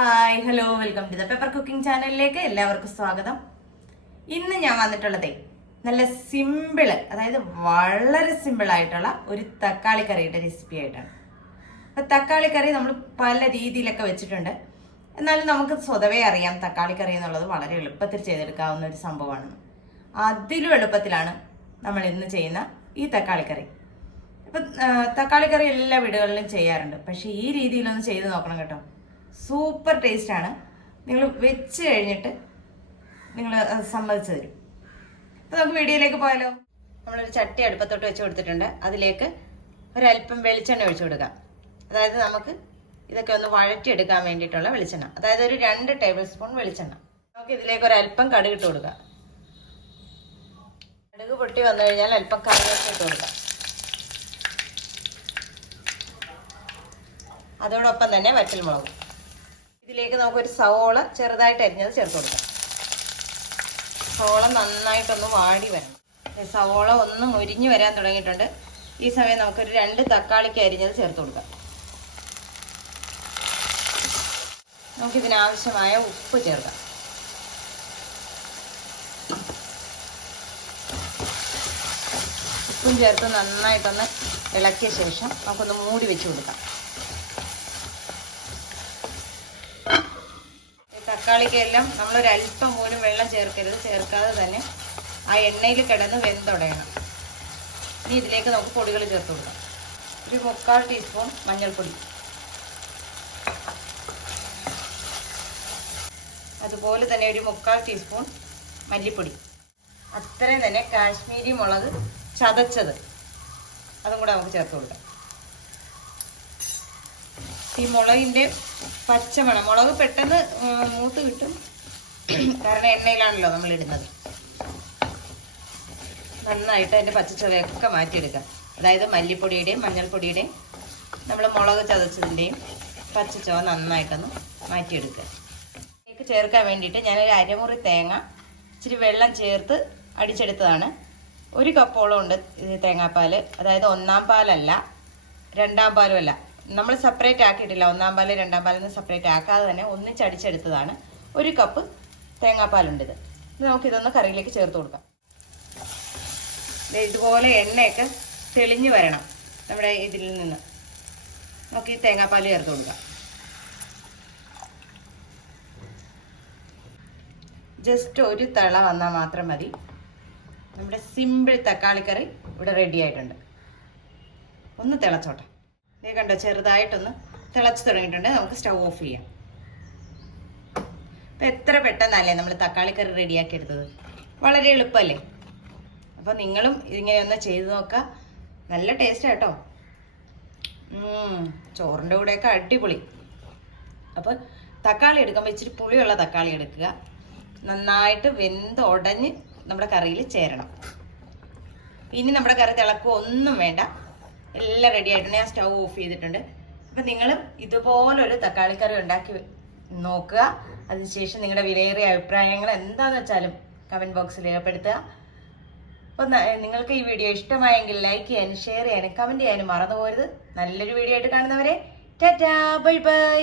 Hi hello welcome to the paper cooking ചാനലിലേക്ക് എല്ലാവർക്കും സ്വാഗതം. ഇന്ന് ഞാൻ വന്നിട്ടുള്ളതേ നല്ല സിമ്പിൾ അതായത് വളരെ സിമ്പിൾ ആയിട്ടുള്ള ഒരു തക്കാളി കറിയുടെ റെസിപ്പി ആയിട്ടാണ്. അപ്പൊ തക്കാളി കറി നമ്മൾ പല രീതിയിലൊക്കെ വെച്ചിട്ടുണ്ട്. എന്നാലും നമുക്ക് സ്വതവേ അറിയാം തക്കാളി കറി എന്നുള്ളത് വളരെ എളുപ്പത്തിൽ ചെയ്തെടുക്കാവുന്ന ഒരു സംഭവമാണ് അതിലും എളുപ്പത്തിലാണ് നമ്മൾ ഇന്ന് ചെയ്യുന്ന ഈ തക്കാളി കറി. ഇപ്പം തക്കാളി കറി എല്ലാ വീടുകളിലും ചെയ്യാറുണ്ട്. പക്ഷേ ഈ രീതിയിലൊന്ന് ചെയ്ത് നോക്കണം കേട്ടോ. സൂപ്പർ ടേസ്റ്റ് ആണ്. നിങ്ങൾ വെച്ച് കഴിഞ്ഞിട്ട് നിങ്ങൾ സമ്മതിച്ചു തരും. അപ്പോൾ നമുക്ക് വീഡിയോയിലേക്ക് പോയാലോ? നമ്മളൊരു ചട്ടി അടുപ്പത്തോട്ട് വെച്ച് കൊടുത്തിട്ടുണ്ട്. അതിലേക്ക് ഒരല്പം വെളിച്ചെണ്ണ ഒഴിച്ചു കൊടുക്കാം. അതായത് നമുക്ക് ഇതൊക്കെ ഒന്ന് വഴറ്റിയെടുക്കാൻ വേണ്ടിയിട്ടുള്ള വെളിച്ചെണ്ണ. അതായത് ഒരു രണ്ട് ടേബിൾ സ്പൂൺ വെളിച്ചെണ്ണ. നമുക്ക് ഇതിലേക്ക് ഒരല്പം കടുക് ഇട്ട് കൊടുക്കാം. കടുക് പൊട്ടി വന്നു കഴിഞ്ഞാൽ അല്പം കറിവേപ്പില ഇട്ട് കൊടുക്കാം. അതോടൊപ്പം തന്നെ വറ്റൽമുളകും. ഇതിലേക്ക് നമുക്കൊരു സവോള ചെറുതായിട്ട് അരിഞ്ഞത് ചേർത്ത് കൊടുക്കാം. സവോള നന്നായിട്ടൊന്ന് വാടി വരണം. സവോള ഒന്ന് മുരിഞ്ഞ് വരാൻ തുടങ്ങിയിട്ടുണ്ട്. ഈ സമയം നമുക്കൊരു രണ്ട് തക്കാളിക്ക് അരിഞ്ഞത് ചേർത്ത് കൊടുക്കാം. നമുക്കിതിനാവശ്യമായ ഉപ്പ് ചേർക്കാം. ഉപ്പും ചേർത്ത് നന്നായിട്ടൊന്ന് ഇളക്കിയ ശേഷം നമുക്കൊന്ന് മൂടി വെച്ച് കൊടുക്കാം ഈ തക്കാളിക്കെല്ലാം നമ്മളൊരല്പം പോലും വെള്ളം ചേർക്കരുത്. ചേർക്കാതെ തന്നെ ആ എണ്ണയിൽ കിടന്ന് വെന്തുടയണം. ഇനി ഇതിലേക്ക് നമുക്ക് പൊടികൾ ചേർത്ത് കൊടുക്കാം. ഒരു മുക്കാൽ ടീസ്പൂൺ മഞ്ഞൾപ്പൊടി. അതുപോലെ തന്നെ ഒരു മുക്കാൽ ടീസ്പൂൺ മല്ലിപ്പൊടി. അത്രയും തന്നെ കാശ്മീരി മുളക് ചതച്ചത്. അതും കൂടെ നമുക്ക് ചേർത്ത് കൊടുക്കാം. ഈ മുളകിന്റെ പച്ചമണം മുളക് പെട്ടെന്ന് മൂത്ത് കിട്ടും. കാരണം എണ്ണയിലാണല്ലോ നമ്മൾ ഇടുന്നത്. നന്നായിട്ട് അതിന്റെ പച്ചച്ചുവയൊക്കെ മാറ്റിയെടുക്കാം. അതായത് മല്ലിപ്പൊടിയുടെയും മഞ്ഞൾപ്പൊടിയുടെയും നമ്മൾ മുളക് ചതച്ചതിന്റെയും പച്ചച്ചവ നന്നായിട്ടൊന്ന് മാറ്റിയെടുക്കുക. ഇതിലേക്ക് ചേർക്കാൻ വേണ്ടിയിട്ട് ഞാനൊരു അരമുറി തേങ്ങ ഇച്ചിരി വെള്ളം ചേർത്ത് അടിച്ചെടുത്തതാണ്. ഒരു കപ്പോളം ഉണ്ട് തേങ്ങാപ്പാൽ അതായത് ഒന്നാം പാലല്ല രണ്ടാം പാലും അല്ല നമ്മൾ സെപ്പറേറ്റ് ആക്കിയിട്ടില്ല. ഒന്നാം പാൽ രണ്ടാം പാലെന്ന് സെപ്പറേറ്റ് ആക്കാതെ തന്നെ ഒന്നിച്ചടിച്ചെടുത്തതാണ് ഒരു കപ്പ് തേങ്ങാപ്പാലുണ്ട് ഇത് ഇത് നമുക്കിതൊന്ന് കറിയിലേക്ക് ചേർത്ത് കൊടുക്കാം. ഇതുപോലെ എണ്ണയൊക്കെ തെളിഞ്ഞു വരണം നമ്മുടെ ഇതിൽ നിന്ന്. നമുക്ക് ഈ തേങ്ങാപ്പാൽ ചേർത്ത് കൊടുക്കാം. ജസ്റ്റ് ഒരു തള വന്നാൽ മാത്രം മതി. നമ്മുടെ സിമ്പിൾ തക്കാളിക്കറി ഇവിടെ റെഡി ആയിട്ടുണ്ട്. ഒന്ന് തിളച്ചോട്ടെ. ഇതേ കണ്ടോ ചെറുതായിട്ടൊന്ന് തിളച്ച് തുടങ്ങിയിട്ടുണ്ട്. നമുക്ക് സ്റ്റൗ ഓഫ് ചെയ്യാം. അപ്പം എത്ര പെട്ടെന്നല്ലേ നമ്മൾ തക്കാളി കറി റെഡിയാക്കി എടുത്തത്? വളരെ എളുപ്പമല്ലേ അപ്പോൾ നിങ്ങളും ഇങ്ങനെ ഒന്ന് ചെയ്ത് നോക്കുക നല്ല ടേസ്റ്റ് കേട്ടോ. ചോറിന്റെ കൂടെയൊക്കെ അടിപൊളി. അപ്പോൾ തക്കാളി എടുക്കുമ്പോൾ ഇച്ചിരി പുളിയുള്ള തക്കാളി എടുക്കുക. നന്നായിട്ട് വെന്ത് ഉടഞ്ഞ് നമ്മുടെ കറിയിൽ ചേരണം. ഇനി നമ്മുടെ കറി തിളക്കുക ഒന്നും വേണ്ട. എല്ലാം റെഡി ആയിട്ടുണ്ട്. ഞാൻ സ്റ്റൗ ഓഫ് ചെയ്തിട്ടുണ്ട്. അപ്പം നിങ്ങൾ ഇതുപോലൊരു തക്കാളി കറി ഉണ്ടാക്കി നോക്കുക. അതിനുശേഷം നിങ്ങളുടെ വിലയേറിയ അഭിപ്രായങ്ങൾ എന്താണെന്ന് വെച്ചാലും കമന്റ് ബോക്സിൽ രേഖപ്പെടുത്തുക. അപ്പോൾ നിങ്ങൾക്ക് ഈ വീഡിയോ ഇഷ്ടമായെങ്കിൽ ലൈക്ക് ചെയ്യാനും ഷെയർ ചെയ്യാനും കമന്റ് ചെയ്യാനും മറന്നു പോരുത് നല്ലൊരു വീഡിയോ ആയിട്ട് കാണുന്നവരെ ടാറ്റാ ബൈ ബൈ